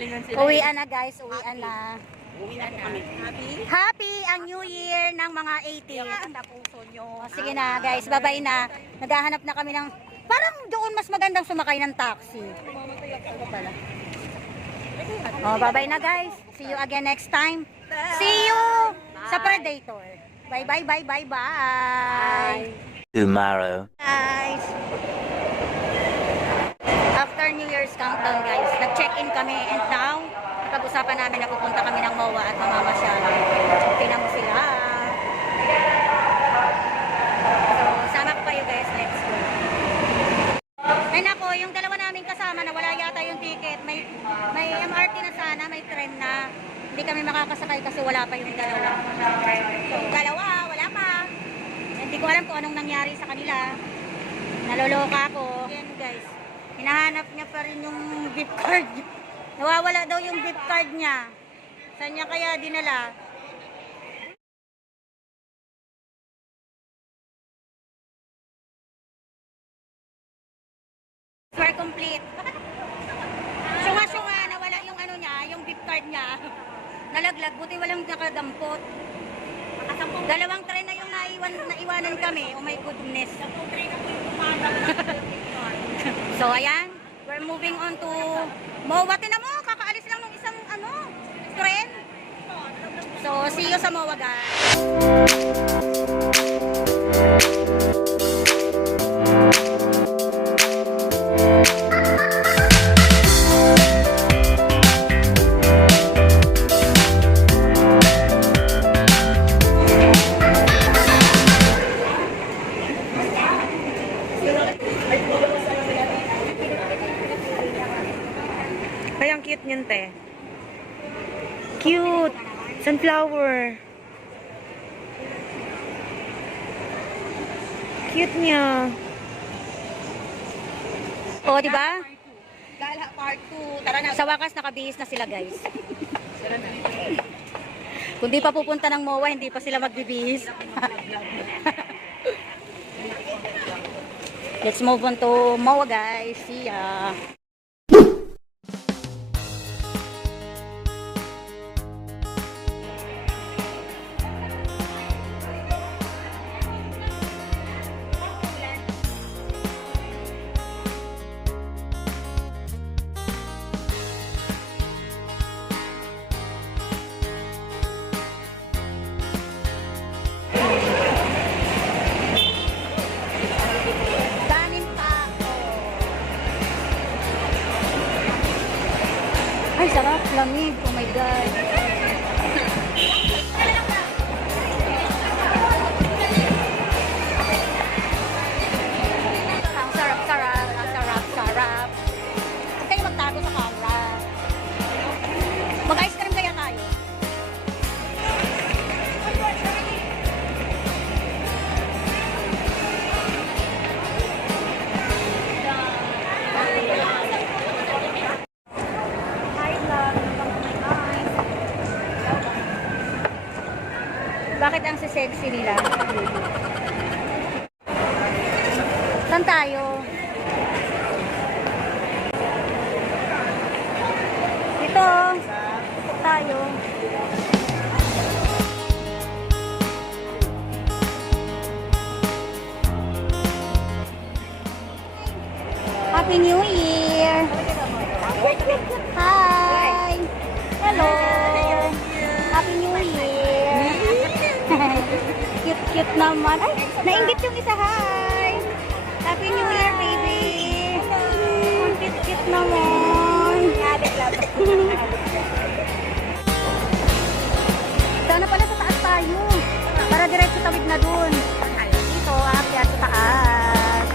Uwian na guys, uwian na. Happy ang New Year ng mga 80. Sige na guys, bye-bye na. Naghahanap na kami ng, parang doon mas magandang sumakay ng taxi. Oh, bye-bye na guys. See you again next time. See you sa Predator. Bye-bye, bye-bye, bye. Tomorrow. Guys. After New Year's countdown guys, nag-check-in kami and now napag-usapan namin na pupunta kami ng MOA at mamamasyal. Tingnan mo sila. So, sama ko kayo guys, let's go. Ay nako, yung dalawa namin kasama na wala yata yung ticket. May MRT na sana, may tren na. Hindi kami makakasakay kasi wala pa yung dalawa. So, dalawa, wala pa. Hindi ko alam kung anong nangyari sa kanila. Naloloka ako. Yan guys. Hinahanap niya pa rin yung gift card. Nawawala daw yung gift card niya. Saan niya kaya dinala? Swear complete. Sunga-sunga, nawala yung ano niya, yung gift card niya. Nalaglag, buti walang nakadampot. Dalawang tren na yung naiwanan kami. Oh my goodness. So ayan, we're moving on to MOA. Tingnan mo, kakaalis lang ng isang tren. So see you sa MOA guys. Ay, ang cute niyan, te. Cute! Sunflower. Cute niya. O, di ba? Gala part 2. Tara na. Sa wakas nakabihis na sila guys. Kung di pa pupunta ng MOA, hindi pa sila magbibihis. Let's move on to MOA guys. See ya. Ay, sarap. Lamig. Oh my God. Ang sarap-sarap. Ang sarap-sarap. Huwag kayo magtago sa camera. Mag-ice cream kaya tayo. Bakit ang sexy nila? Saan tayo? Ito. Ito tayo. Happy New Year! Hi! Hello! Happy New Year! Cute naman. Ay, nainggit yung isa. Hi! Happy New Year, baby! Cute naman. Sana pala sa taas tayo. Para diretso tawid na dun. Dito, akyat sa taas.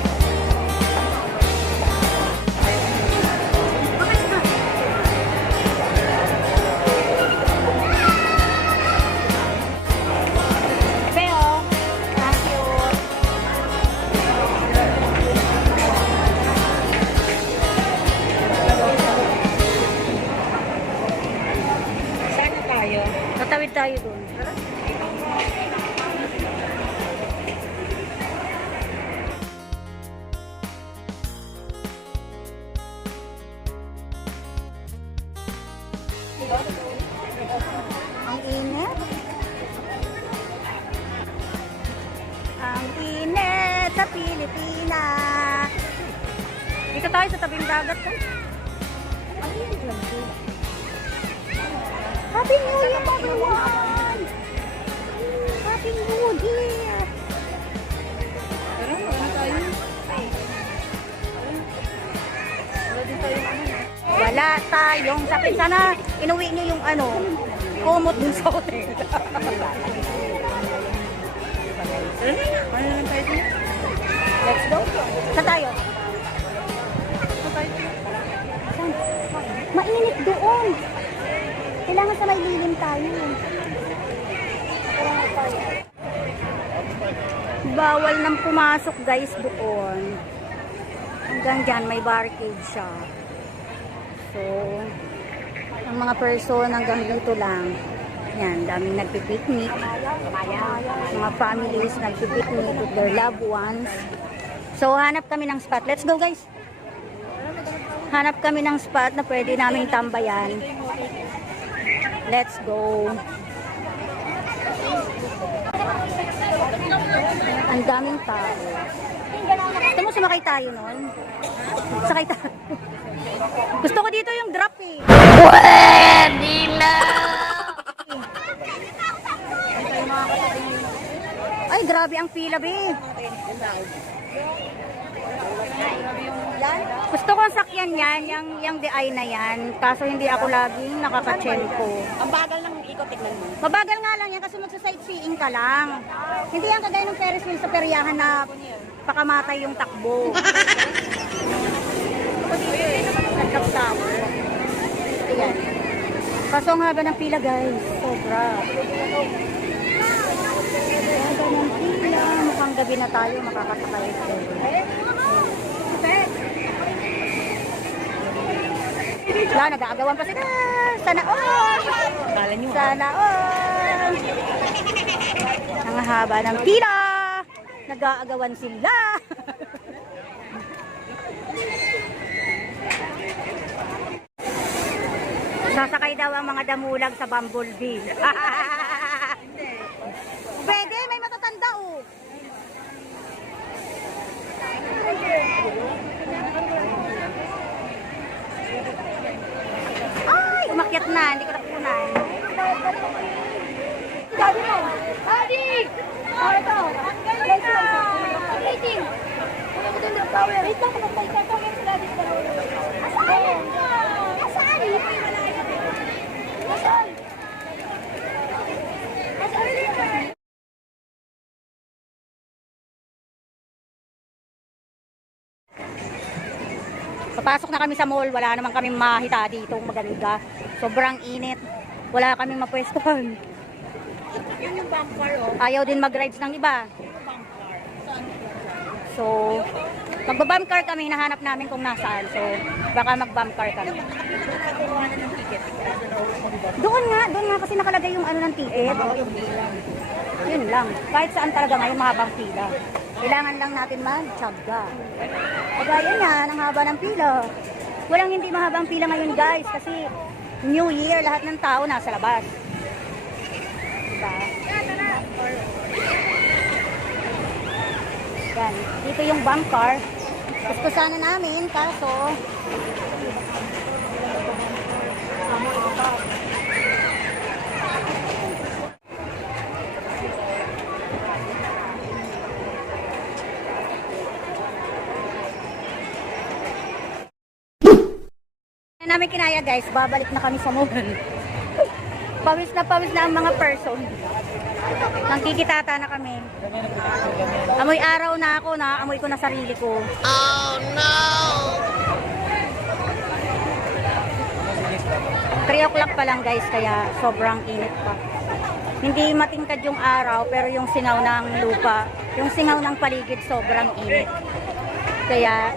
Tatawid tayo dun. Ang init sa Pilipinas. Dito tayo sa tabing dagat ko. Happy New Year, everyone! Happy New Year! Wala tayong sakit. Sana inuwi nyo yung kumot dun sa hotel. Let's go. Saan tayo? Saan? Mainit doon. Kailangan sa may lilim tayo. Bawal nang pumasok guys doon. Hanggang dyan may barricade siya. So, ang mga person hanggang dito lang. Yan, daming nagpipiknik. Mga families nagpipiknik with their loved ones. So, hanap kami ng spot. Let's go guys. Hanap kami ng spot na pwede naming tambayan. Let's go. Ang daming tao. Gusto mo sumakay tayo nun? Sakay tayo. Gusto ko dito yung drop eh. Pwede na! Ay, grabe ang pila, be. Gusto ko sakyan yan, yung DI na yan. Kaso hindi ako laging nakakatsyempo. Ang bagal ng ikot, tignan mo. Mabagal nga lang yan kasi magsa-sightseeing ka lang. Hindi yan kagaya ng Ferris wheel sa peryahan na pakamatay yung takbo. Nag-clock tower. Ayan. Kaso ang haba ng pila guys. Sobra. Haba ng pila. Mukhang gabi na tayo makakasakay. Wala, nag-aagawan pa sila. Sana all. Sana all. Ang haba ng pila. Nag-aagawan sila. Sasakay daw ang mga damulag sa Bumblebee. Pwede, may matatanda oh. Ay, umakyat na, hindi ko nakunan. Daddy mo! Daddy! Ito! Wait lang! Waiting! Wait lang, kapag tayo sa daddy ko. Asaan? Asaan? Asaan? Asaan? Papasok na kami sa mall, wala naman kaming mahita dito maganda. Sobrang init. Wala kaming mapwestuhan. Yun yung bumper, oh. Ayaw din mag-rides ng iba. So, magba-bump car kami, hinahanap namin kung nasaan. So, baka mag-bump car kami. Doon nga kasi nakalagay yung ano ng ticket. Yun lang. Kahit saan talaga ngayon mahabang pila. Kailangan lang natin mag-tsaga. Kagaya yan, ang haba ng pila. Walang hindi mahabang pila ngayon guys kasi New Year, lahat ng tao nasa labas. Diba? Yan, dito yung bump car. Gusto sana namin, kaso namin kinaya guys, babalik na kami sa mall. Pawis na ang mga person. Nangkikitata na kami. Amoy araw na ako, amoy ko na sarili ko. Oh no! 3 o'clock pa lang guys, kaya sobrang init pa. Hindi matingkad yung araw, pero yung singaw ng lupa, yung singaw ng paligid, sobrang init. Kaya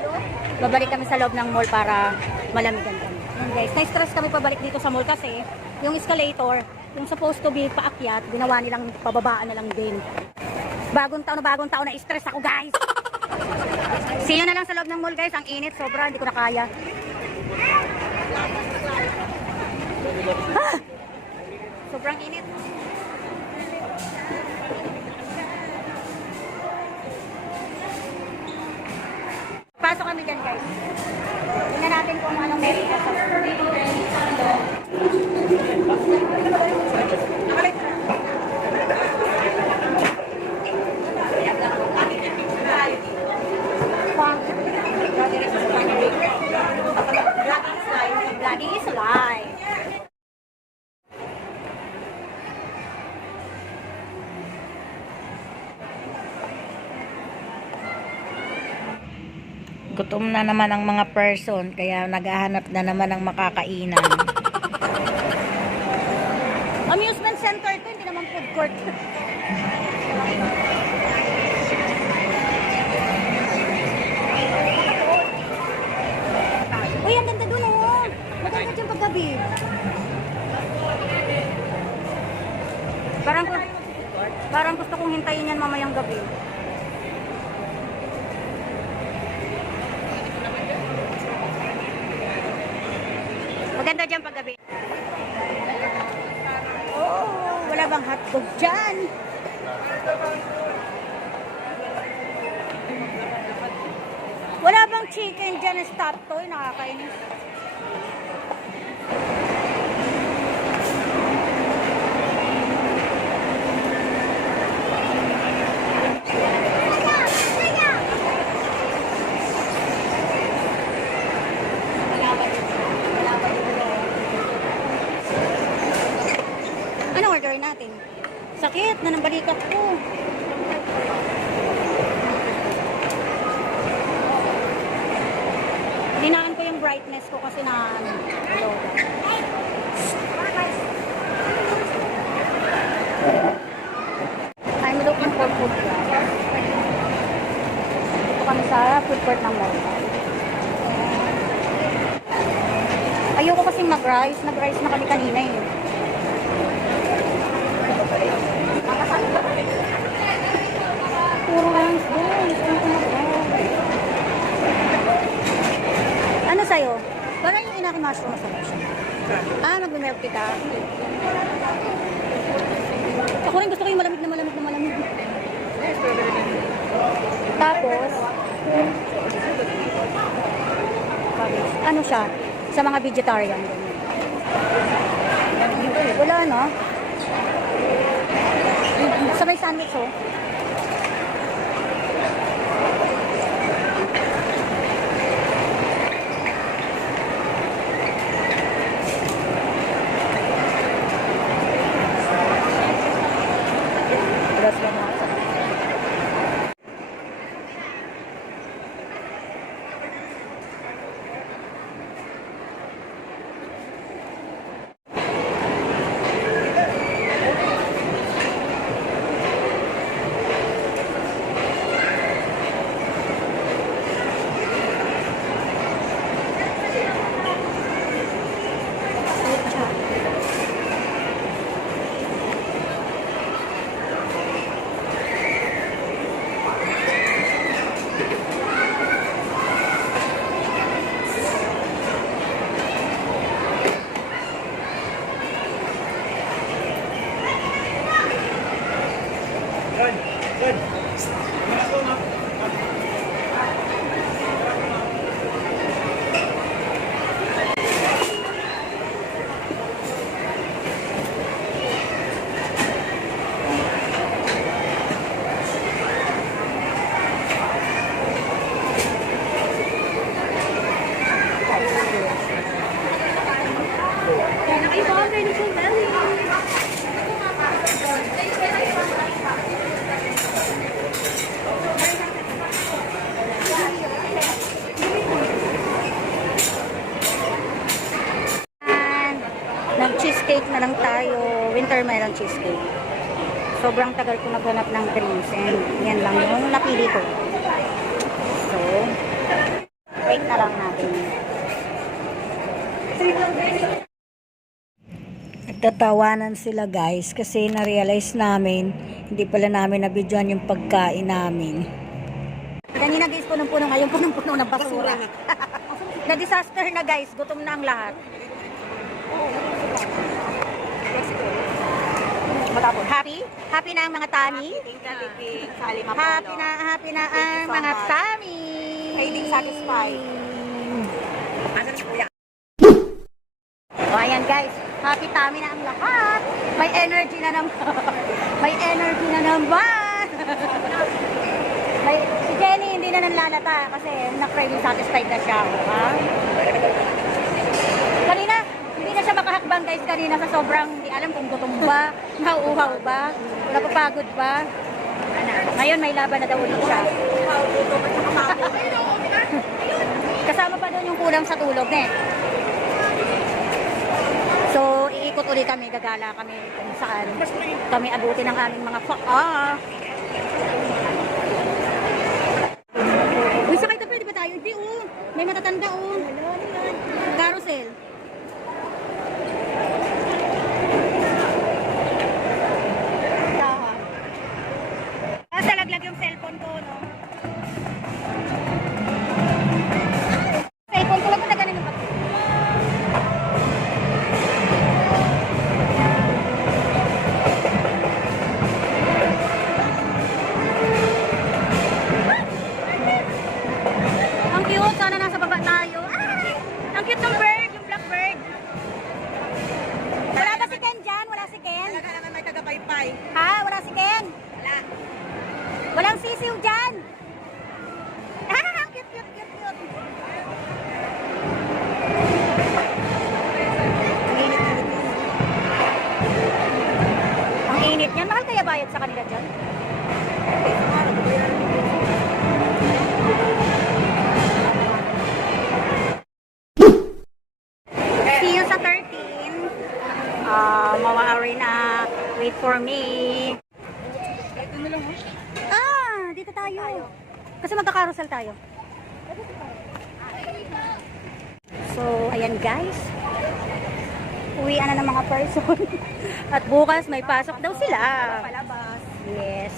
babalik kami sa loob ng mall para malamigan kami. Guys, na-stress kami pabalik dito sa mall kasi yung escalator, yung supposed to be paakyat, ginawa nilang pababaan na lang din. Bagong taon na stress ako guys. See you na lang sa loob ng mall guys, ang init, sobra, hindi ko na kaya. Ah! Sobrang init. Papasok kami dyan, guys. Tingnan natin kung anong meron pa sa Bloody is life. Gutom na naman ang mga person, kaya naghahanap na naman ng makakainan. Amusement center to, hindi naman food court. Uy, ang ganda dun oh. Maganda dyan paggabi. Parang gusto kong hintayin yan mamayang gabi. Maganda dyan paggabi. Oh, wala bang hotdog dyan? Wala bang chicken dyan na stop toy? Nakakainis. Ano orderin natin? Sakit na ng balikat ko. Dinaan ko yung brightness ko kasi na low. I'm looking for food. Dito kami sa food court ng Malta. Ayoko kasing mag-rice. Nag-rice na kami kanina eh. Puro rice doon. Ano sa'yo? Parang yung inaki mushroom masarap siya. Mag-milk tea ka. Ako rin gusto ko yung malamig na malamig. Tapos, ano siya? Sa mga vegetarian. Wala no? Sa may sandwich oh. Nag-cheesecake na lang tayo. Winter melon cheesecake. Sobrang tagal ko naghanap ng drinks and yan lang yung napili ko. So, wait na lang natin. Nagtatawanan sila guys kasi na-realize namin hindi pala namin na-videoan yung pagkain namin. Kanina guys, punong-puno ngayon, punong-puno ng basura. Na-disaster na guys, gutom na ang lahat. Happy? Happy na ang mga tami? Happy na ang mga tami. Feeling satisfied. Ano si kuya? O ayan guys, happy tummy na ang lahat. May energy na naman. May energy na naman. Si Jenny hindi na nanlalata kasi na-craving satisfied na siya. Ha? Kanina, hindi na siya makahakbang guys kanina sa sobrang, hindi alam kung gutom ba, nauuhaw ba, napapagod ba. Ngayon may laban na daw ulit siya. Kasama pa doon yung kulang sa tulog eh. So, iikot ulit kami, gagala kami kung saan kami abutin ng aming mga Uy, sakay na pwede ba tayo? Hindi, oh. May matatanda, oh. Carousel. Nalaglag yung cellphone ko, no? Cellphone ko lang na ganun yung pag- Ang cute, sana nasa baba tayo. Ang cute ng bird, yung blackbird. Wala ba si Ken dyan? Wala si Ken? Talaga naman may taga-paypay. Ha? Wala si Ken? Wala. Walang sisiw dyan. Ang cute, cute, cute, cute. Ang init niyan. Mahal kaya bayad sa kanila dyan? See you sa 13. Mawa-ari na. Wait for me. Dito tayo. Kasi magka-carousel tayo. So, ayan guys. Uwian na ng mga person. At bukas may pasok daw sila. Palabas. Yes.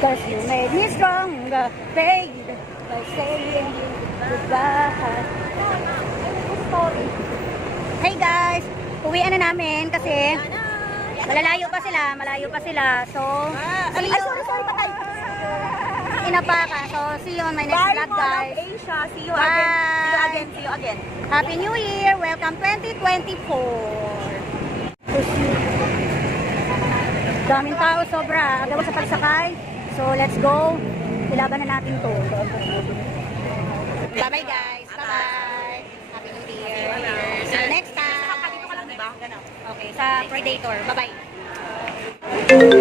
Cause you made me stronger, babe, by saying goodbye. Hey guys, uwian na namin kasi malayo pa sila. So, see you. Sorry, patay. Inapaka. So, see you on my next vlog guys. Asia. See you Bye. again. See you again. Happy New Year! Welcome 2024! Daming tao, sobra. Agaw sa pagsakay. So, let's go. Ilaban na natin to. Bye-bye guys. Bye-bye. Happy New Year. See you next time. Dito ka lang, diba? Ganun. Okay, sa Predator. Bye-bye.